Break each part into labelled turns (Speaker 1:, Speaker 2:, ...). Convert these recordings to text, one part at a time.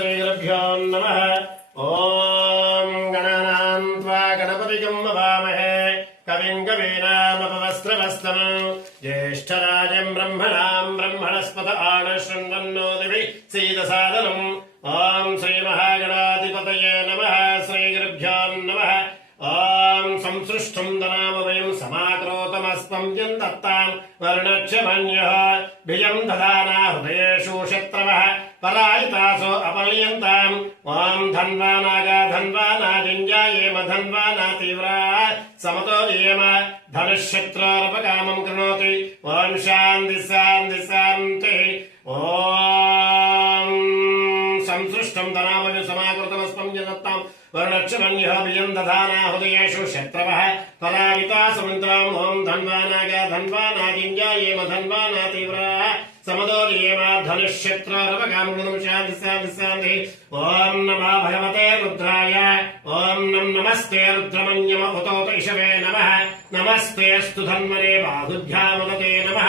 Speaker 1: श्रीगुरुभ्यो नमः ॐ गणानाम् त्वा गणपतिगम् ववामहे कविम् कवीनामपवस्त्रवस्तमम् ज्येष्ठराजम् ब्रह्मणाम् ब्रह्मणस्पत आनशृण्वन्नो दिवि सीदसादनम् ॐ श्रीमहागणाधिपतये नमः श्रीगुरुभ्यो नमः ॐ संसृष्टुम् दनाम वयम् समाक्रोतमस्त्वम् यन्दत्ताम् वर्णक्षमन्यः भिजम् ददाना हृदयेषु शत्रवः परायितासो अपल्यन्ताम् ॐ धन्वा नागा धन्वा नाजिञ्जायेम धन्वा नातीव्रा समतो येम धनुःशत्रोरपकामम् कृणोति ॐ शान्ति शान्ति शान्तिः ॐ संसृष्टम् धनामय समाकृतमस्त्वम् यदत्ताम् वर्णक्षमन्यः बियम् दधाना हृदयेषु शत्रवः पराविता समुद्राम् ॐ धन्वा नागा धन्वा नाजिञ्जायेम धन्वा नातीव्राः समदोर्येम धनुष्यत्ररवकामगुणम् शान्ति शान्ति शान्ति ॐ नमः भगवते रुद्राय ॐ नम नमस्ते रुद्रमन्यम उतोत इषवे नमः नमस्तेऽस्तु धन्वने बाहुभ्यामुदते नमः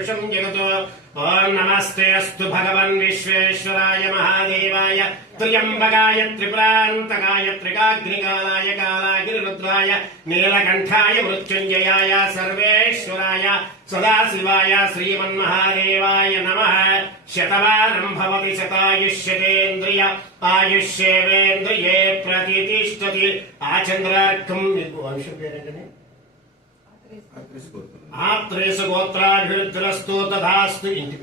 Speaker 1: పురుషం జగతో ఓం నమస్తే అస్తు భగవన్ విశ్వేశ్వరాయ మహాదేవాయ త్రియంబకాయ త్రిప్రాంతకాయ త్రికాగ్నికాలాయ కాలాగ్నిరుద్రాయ నీలకంఠాయ మృత్యుంజయాయ సర్వేశ్వరాయ సదాశివాయ శ్రీమన్మహాదేవాయ నమ. శతవానం భవతి శతాయుష్యతేంద్రియ ఆయుష్యేవేంద్రియే ప్రతిష్టతి. ఆ మీకు వంశం పేరేంటనే ఆత్రేసు గోత్రాభివృద్ధిరస్తు తథాస్తు ఇంటి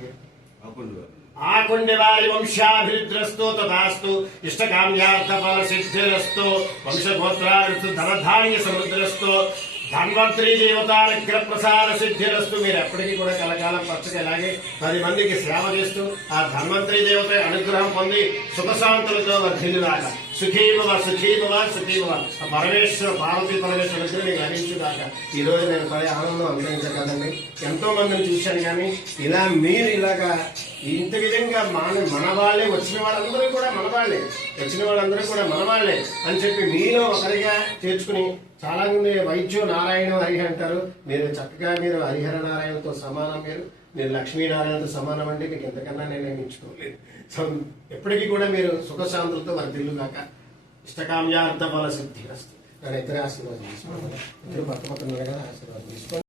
Speaker 1: ఆకుండి వారి వంశాభివృద్ధిరస్తు తథాస్తు ఇష్టకామ్యార్థ ఫల సిద్ధిరస్తు వంశగోత్రాభివృద్ధి ధనధాన్య సమృద్ధిరస్తు ధన్వంతరి దేవతానుగ్రహ ప్రసాద సిద్ధిరస్తు మీరు ఎప్పటికీ కూడా కలకాలం పచ్చగా ఇలాగే పది మందికి సేవ చేస్తూ ఆ ధన్వంతరి దేవత అనుగ్రహం పొంది సుఖశాంతులతో వర్ధిల్లుదాకా సుఖీనుల సుఖీనుల సుఖీనుల పరమేశ్వర పార్వతీ పరమేశ్వర దగ్గర మీకు లభించుదాకా ఈ రోజు నేను పడే ఆనందం అనుభవించగలండి ఎంతో మందిని చూశాను కానీ ఇలా మీరు ఇలాగా ఇంత విధంగా మన మన వాళ్ళే వచ్చిన వాళ్ళందరూ కూడా మన వాళ్ళే వచ్చిన వాళ్ళందరూ కూడా మన వాళ్ళే అని చెప్పి మీలో ఒకరిగా చేర్చుకుని చాలా మంది వైద్యు నారాయణ హరి అంటారు. మీరు చక్కగా మీరు హరిహర నారాయణతో సమానం మీరు. నేను లక్ష్మీనారాయణతో సమానం అంటే మీకు ఎంతకన్నా నేను ఎంచుకోలేదు సో ఎప్పటికీ కూడా మీరు సుఖశాంతులతో వర్ధిల్లు కాక ఇష్టకామ్యార్థ ఫల సిద్ధి వస్తుంది నన్ను ఇద్దరే ఆశీర్వాదం తీసుకోండి ఇద్దరు పక్క పక్కన ఆశీర్వాదం తీసుకోండి